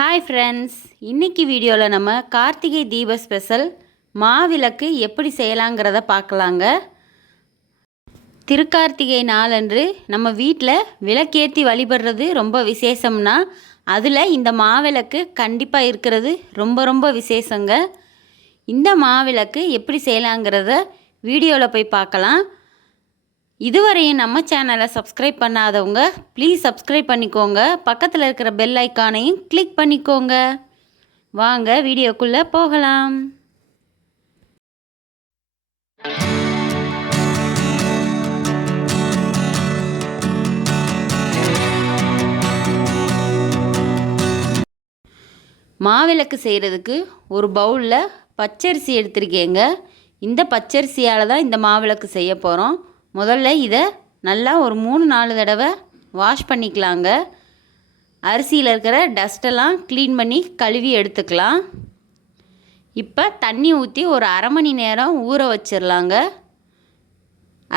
Hi friends இன்றைக்கி வீடியோவில் நம்ம கார்த்திகை தீப ஸ்பெஷல் மாவிளக்கு எப்படி செய்யலாங்கிறத பார்க்கலாங்க. திருக்கார்த்திகை நாளன்று நம்ம வீட்டில் விளக்கேற்றி வழிபடுறது ரொம்ப விசேஷம்னா அதில் இந்த மாவிளக்கு கண்டிப்பாக இருக்கிறது ரொம்ப ரொம்ப விசேஷங்க. இந்த மாவிளக்கு எப்படி செய்யலாங்கிறத வீடியோவில் போய் பார்க்கலாம். இதுவரையும் நம்ம சேனலை சப்ஸ்கிரைப் பண்ணாதவங்க ப்ளீஸ் சப்ஸ்கிரைப் பண்ணிக்கோங்க. பக்கத்தில் இருக்கிற பெல் ஐக்கானையும் கிளிக் பண்ணிக்கோங்க. வாங்க வீடியோக்குள்ளே போகலாம். மாவிளக்கு செய்கிறதுக்கு ஒரு பவுலில் பச்சரிசி எடுத்திருக்கேங்க. இந்த பச்சரிசியால் தான் இந்த மாவிளக்கு செய்ய போகிறோம் முதல்ல இதை நல்லா ஒரு மூணு நாலு தடவை வாஷ் பண்ணிக்கலாங்க. அரிசியில் இருக்கிற டஸ்ட்டெல்லாம் க்ளீன் பண்ணி கழுவி எடுத்துக்கலாம். இப்போ தண்ணி ஊற்றி ஒரு அரை மணி நேரம் ஊற வச்சிடலாங்க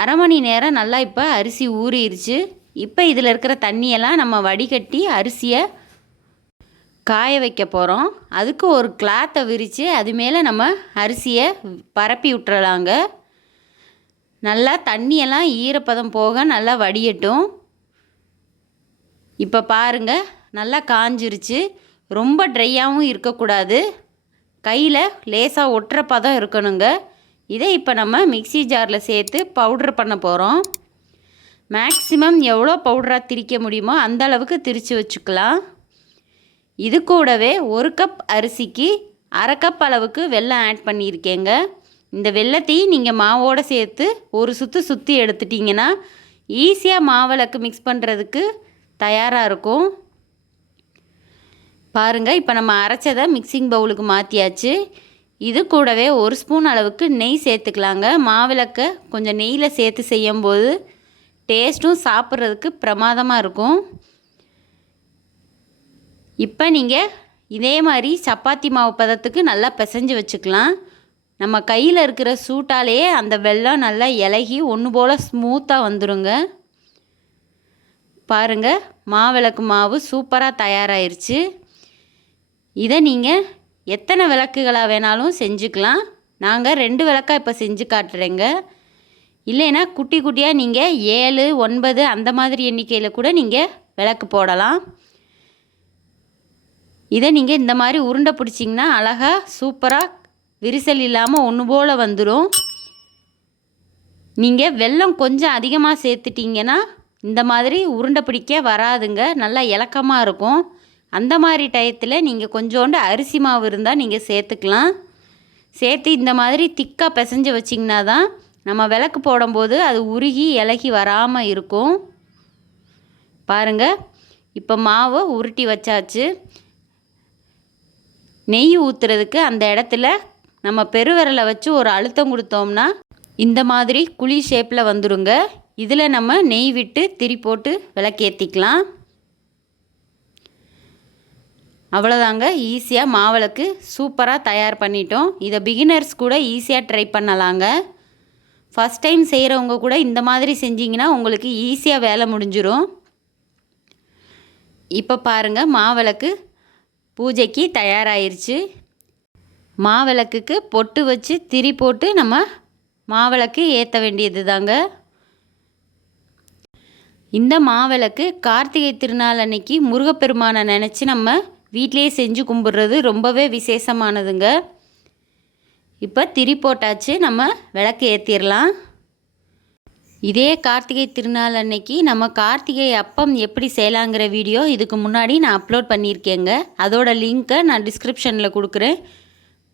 அரை மணி நேரம் நல்லா இப்போ அரிசி ஊறிடுச்சு இப்போ இதில் இருக்கிற தண்ணியெல்லாம் நம்ம வடிகட்டி அரிசியை காய வைக்க போகிறோம் அதுக்கு ஒரு கிளாத்தை விரித்து அது மேலே நம்ம அரிசியை பரப்பி விட்டுறலாங்க. நல்லா தண்ணியெல்லாம் ஈரப்பதம் போக நல்லா வடியட்டும். இப்போ பாருங்கள் நல்லா காஞ்சிருச்சு. ரொம்ப ட்ரையாகவும் இருக்கக்கூடாது. கையில் லேசாக ஒட்டுற பதம் இருக்கணுங்க. இதை இப்போ நம்ம மிக்சி ஜாரில் சேர்த்து பவுட்ரு பண்ண போகிறோம் மேக்ஸிமம் எவ்வளோ பவுடராக திரிக்க முடியுமோ அந்த அளவுக்கு திரித்து வச்சுக்கலாம். இது கூடவே ஒரு கப் அரிசிக்கு அரை கப் அளவுக்கு வெல்லம் ஆட் பண்ணியிருக்கேங்க. இந்த வெள்ளத்தையும் நீங்கள் மாவோடு சேர்த்து ஒரு சுற்று சுற்றி எடுத்துட்டிங்கன்னா ஈஸியாக மாவிளக்கு மிக்ஸ் பண்ணுறதுக்கு தயாராக இருக்கும். பாருங்கள் இப்போ நம்ம அரைச்சதை மிக்சிங் பவுலுக்கு மாற்றியாச்சு இது கூடவே ஒரு ஸ்பூன் அளவுக்கு நெய் சேர்த்துக்கலாங்க. மாவிளக்கை கொஞ்சம் நெய்யில் சேர்த்து செய்யும்போது டேஸ்ட்டும் சாப்பிட்றதுக்கு பிரமாதமாக இருக்கும். இப்போ நீங்கள் இதே மாதிரி சப்பாத்தி மாவு பதத்துக்கு நல்லா பிசைஞ்சு வச்சுக்கலாம். நம்ம கையில் இருக்கிற சூட்டாலே அந்த வெள்ளம் நல்லா இலகி ஒன்று போல் ஸ்மூத்தாக வந்துடுங்க பாருங்கள் மாவிளக்கு மாவு சூப்பராக தயாராகிருச்சு இதை நீங்கள் எத்தனை விளக்குகளாக வேணாலும் செஞ்சுக்கலாம். நாங்கள் ரெண்டு விளக்காக இப்போ செஞ்சு காட்டுறேங்க. இல்லைன்னா குட்டி குட்டியாக நீங்கள் ஏழு ஒன்பது அந்த மாதிரி எண்ணிக்கையில் கூட நீங்கள் விளக்கு போடலாம். இதை நீங்கள் இந்த மாதிரி உருண்டை பிடிச்சிங்கன்னா அழகாக சூப்பராக விரிசல் இல்லாமல் ஒன்று போல் வந்துடும் நீங்கள் வெல்லம் கொஞ்சம் அதிகமாக சேர்த்துட்டிங்கன்னா இந்த மாதிரி உருண்டை பிடிக்க வராதுங்க. நல்லா இலக்கமாக இருக்கும். அந்த மாதிரி டயத்தில் நீங்கள் கொஞ்சோண்டு அரிசி மாவு இருந்தால் நீங்கள் சேர்த்துக்கலாம். சேர்த்து இந்த மாதிரி திக்காக பிசைஞ்சு வச்சிங்கன்னா தான் நம்ம விளக்கு போடும்போது அது உருகி இலகி வராமல் இருக்கும். பாருங்கள் இப்போ மாவை உருட்டி வச்சாச்சு. நெய் ஊற்றுறதுக்கு அந்த இடத்துல நம்ம பெருவிரலை வச்சு ஒரு அழுத்தம் கொடுத்தோம்னா இந்த மாதிரி குழி ஷேப்பில் வந்துடுங்க இதில் நம்ம நெய் விட்டு திரி போட்டு விளக்கேற்றிக்கலாம் அவ்வளோதாங்க ஈஸியாக மாவிளக்கு சூப்பராக தயார் பண்ணிட்டோம். இதை பிகினர்ஸ் கூட ஈஸியாக ட்ரை பண்ணலாங்க. ஃபஸ்ட் டைம் செய்கிறவங்க கூட இந்த மாதிரி செஞ்சிங்கன்னா உங்களுக்கு ஈஸியாக வேலை முடிஞ்சிடும் இப்போ பாருங்கள் மாவிளக்கு பூஜைக்கு தயாராகிருச்சு மாவிளக்குக்கு பொட்டு வச்சு திரி போட்டு நம்ம மாவிளக்கு ஏற்ற வேண்டியது தாங்க இந்த மாவிளக்கு கார்த்திகை திருநாள் அன்னைக்கு முருகப்பெருமானை நினச்சி நம்ம வீட்டிலேயே செஞ்சு கும்பிட்றது ரொம்பவே விசேஷமானதுங்க. இப்போ திரி போட்டாச்சு நம்ம விளக்கு ஏற்றிடலாம் இதே கார்த்திகை திருநாள் அன்னைக்கு நம்ம கார்த்திகை அப்பம் எப்படி செய்யலாங்கிற வீடியோ இதுக்கு முன்னாடி நான் அப்லோட் பண்ணியிருக்கேங்க. அதோட லிங்க்கை நான் டிஸ்கிரிப்ஷனில் கொடுக்குறேன்.